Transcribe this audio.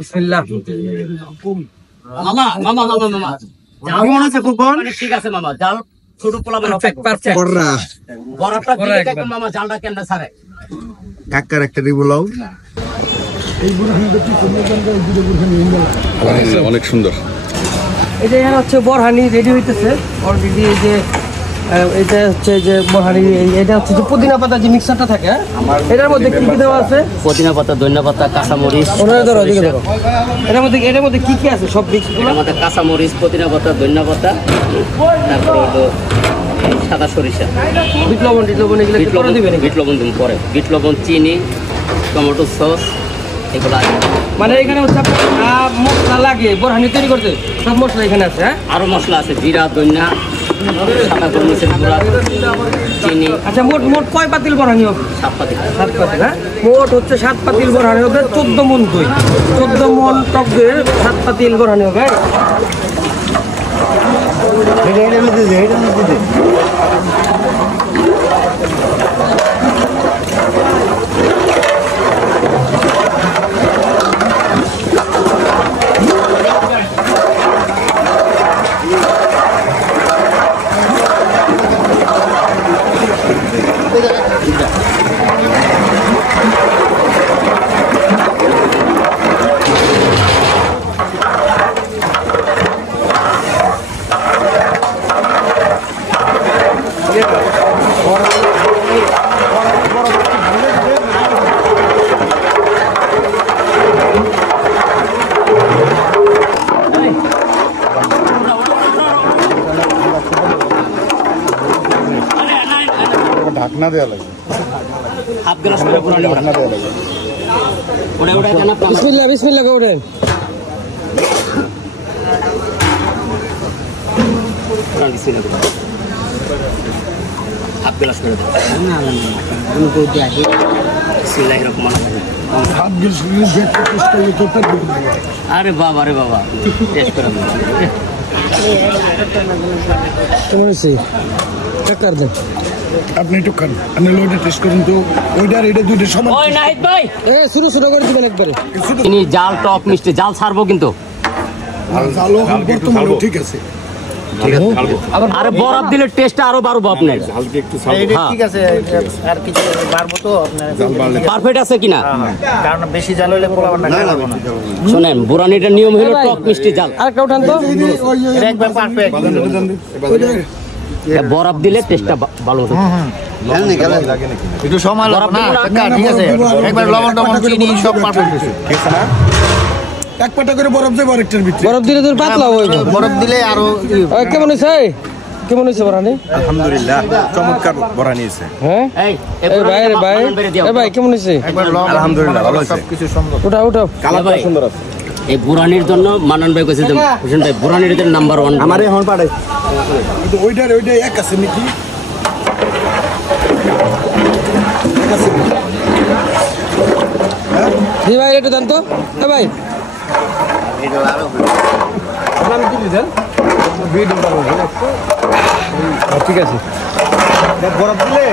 বিসমিল্লাহ। মামা মামা মামা মামা কেমন আছে কুপন? ঠিক আছে মামা, জাল ছোট পোলা বড় পারফেক্ট। বড়টা দিলে দেখো মামা জালটা কেন ছাড়ে। কাকার একটা রিবলাও অনেক সুন্দর। এটা এখানে হচ্ছে বরহানি রেডি হইতেছে অলরেডি। এই যে এটা হচ্ছে যে বরহানি, এটা হচ্ছে যে পুদিনা পাতা যে মিক্সারটা থাকে, এটার মধ্যে কি কি দেওয়া আছে? পুদিনা পাতা, ধনিয়া পাতা, কাঁচামরিচ। এটার মধ্যে কি কি আছে সব মিক্স? এর মধ্যে কাঁচামরিচ, পুদিনা পাতা, ধনিয়া পাতা, তারপর হলো সাদা সরিষা, বিট লবণ এগুলো কি করে দিবেন? বিট লবণ দিন পরে, বিট লবণ, চিনি, টমেটো সস এগুলো আছে। মানে এখানে হচ্ছে আপনার মশলা লাগে বরহানি তৈরি করতে, সব মশলা এখানে আছে। হ্যাঁ, আরো মশলা আছে, জিরা, ধনিয়া, সাদা গোলমরিচের গুঁড়া, চিনি। আচ্ছা, মোট কয় পাতিল বরহানি হবে? 7 পাতিল। 7 পাতিল। হ্যাঁ, মোট হচ্ছে 7 পাতিল বরহানি হবে। 14 মন দই, 14 মন টক দইয়ের 7 পাতিল বরহানি হবে। ঢাকনা দেওয়া লাগবে, হাফ গ্লাস করে পুরানি ঢাকনা দেওয়া লাগবে। ওটা কেন বিসমিল্লাহ বিসমিল্লাহ করেন। হাফ গ্লাস করে দেবো। আরে বাবা, আরে বাবা, টেস্ট করে কেমন হয়েছে? চেক করে দেন। আপনি একটু খান, আপনি লোডে টেস্ট করুন তো। ওইটা এটা দুইটা সমান। ওই নাহিদ ভাই, শুরু করে দিবেন একবারে। তিনি জাল টক মিষ্টি জাল ছাড়বো কিন্তু। জালো বর্তমানে ঠিক আছে, আরে বরফ দিলে টেস্ট আরো বাড়বো আপনার। ঠিক আছে, আর কিছু বাড়বো তো আপনার পারফেক্ট আছে কিনা? কারণ বেশি জাল হলে পোলাবার না খাবো না। শোনেন, বুরানিটার নিয়ম হলো টক মিষ্টি জাল। আরেকটা উঠান তো। এটা একবার পারফেক্ট। বরফ দিলে টেস্টটা ভালো হবে। একটু সময় লাগবে না কাকা, ঠিক আছে। একবার লবণ টবণ চিনি সব পারফেক্ট আছে, ঠিক আছে না? এক পাটা করে বরফ দেবো আরেকটার ভিতরে। বরফ দিলে তোর পাতলা হইবে। বরফ দিলে আরো কেমন হয়েছে? কেমন হয়েছে বরহানি? আলহামদুলিল্লাহ, চমৎকার বড়া নিয়েছে। হ্যাঁ, এই ভাই কেমন হয়েছে? একবার লবণ আলহামদুলিল্লাহ, ভালো হয়েছে। সবকিছু সুন্দর। উঠাও। কালারটা সুন্দর আছে। এই বুরানির জন্য মানান ভাই কইছে যে হোসেন ভাই বুরানির নাম্বার 1। আমার এখন পাঠাই কিন্তু ওইটা এক আছে নাকি? জি ভাই, একটু দেন তো। ভাই ঠিক আছে। বরফ দিলে